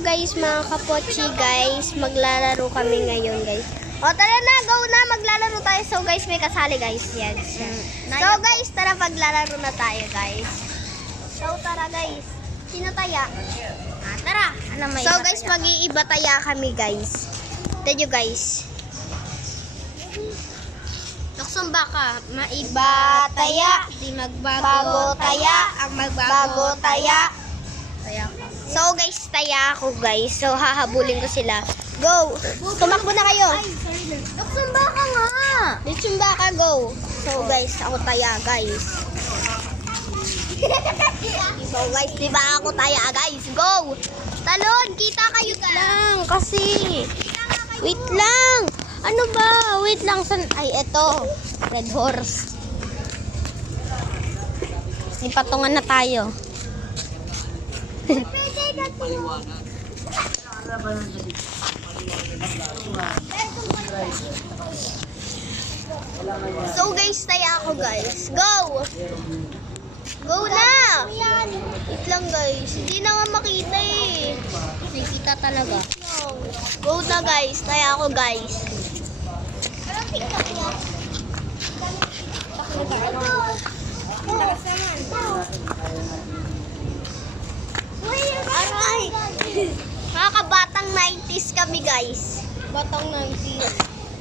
guys, mga kapochi guys, maglalaro kami ngayon guys. O tara na, go na, maglalaro tayo. So guys, may kasali guys. Yan siya. So guys, tara maglalaro na tayo guys. So tara guys. Sino taya? Tara. So guys, mag-iiba taya kami guys. Tignan nyo guys. Tuksong baka, maiba taya, di magbago taya, ang magbago taya. So guys, taya ako guys. So hahabulin ko sila. Go! Tumakbo na kayo. Tuksong baka nga. Tuksong baka, go. So guys, ako taya guys. So guys, di ba ako taya guys? Go! Talon, kita kayo lang kasi. Wait lang. Ano ba? Wait lang. Ay, eto. Red horse. Ipatungan na tayo. So guys, taya ako guys. Go! Go na! Wait lang guys. Hindi na nga makita eh. Nakikita talaga. Go na guys. Taya ako guys. Aray! Makakabatang 90s kami guys. Batang 90s.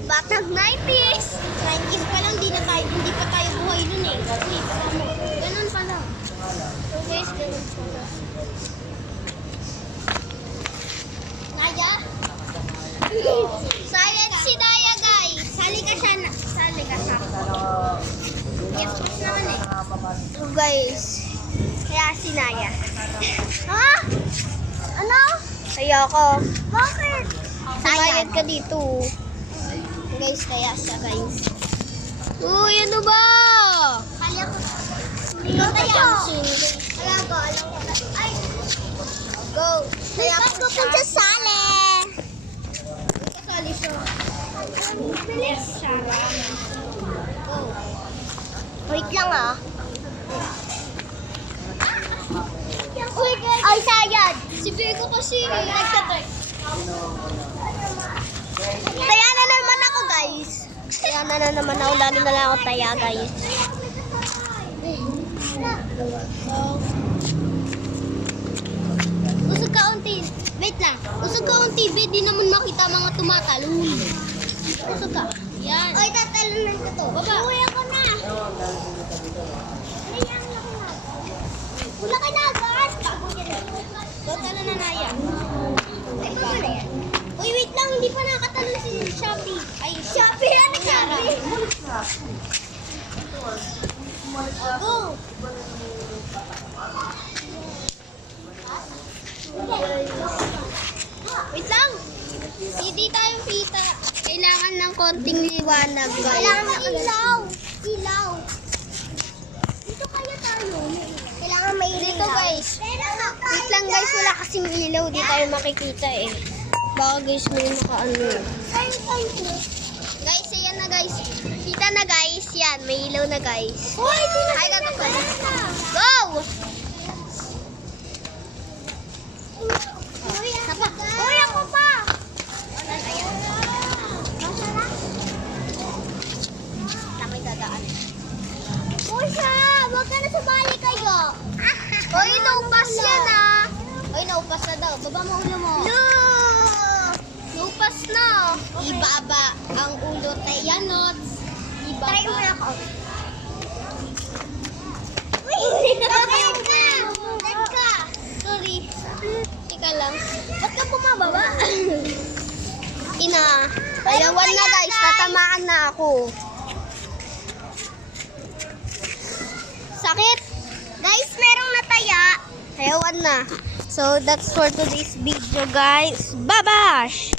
Batang 90s! 90s pa lang, hindi pa tayo buhay nun eh. Ganun pa lang. So guys, ganun pa lang. Naya? Silent si Naya guys. Sali ka siya. Yes, push naman eh. So guys, kaya si Naya. Ha? Ano? Kaya ako. Bakit? Sayad ka dito. Guys, kaya siya guys. Uy, ano ba? Kaya ko. Ikaw tayo. Alam ko. Ay. Go. Kaya ko siya sali. Kasali siya. Bilis siya. Go. Wait lang ah. Uy, guys. Ay, sayad. Si Bego kasi nagtatry. Taya na naman ako guys. Taya na naman ako. Lalo na lang ako taya guys. Usog ka unti. Wait lang. Usog ka unti. Di naman makita mga tumatalon. Usog ka. Yan. Oy, tatalunan ko to. Baba. Uwi ako na. Wala ka na agad. Totalo na na yan. Ay, pa na yan. Uy, wait lang. Hindi pa nakatalo si Shopee. Ay, Shopee. Ano Shopee? Go. Wait lang. Hindi tayo kita. Kailangan ng konting liwanag. Kailangan ng ilaw. Ilaw. Dito kaya tayo. Kailangan may ilaw. Dito guys. Wait lang guys. Wala kasing ilaw. Di tayo makikita eh. Baka guys may nakaano. Guys, ayan na guys. Kita na guys. Yan. May ilaw na guys. Ay, dito pa. Go! Uy, ako pa! Ayan. May dadaan. Pusha! Huwag ka na sumali kayo! Uy, naupas yan ah! Uy, naupas na daw. Baba mo ulo mo. No! Naupas na. Ibaba ang ulo. Yan, Nots. Ibaba. Try mo na ako. Uy, hindi na ako. Dead ka. Sorry. Tika lang. Ba't ka bumababa? Ina. Ayawan na guys. Tatamaan na ako. Sakit. Guys, merong nataya. Ayawan na. So, that's for today's video, guys. Babash!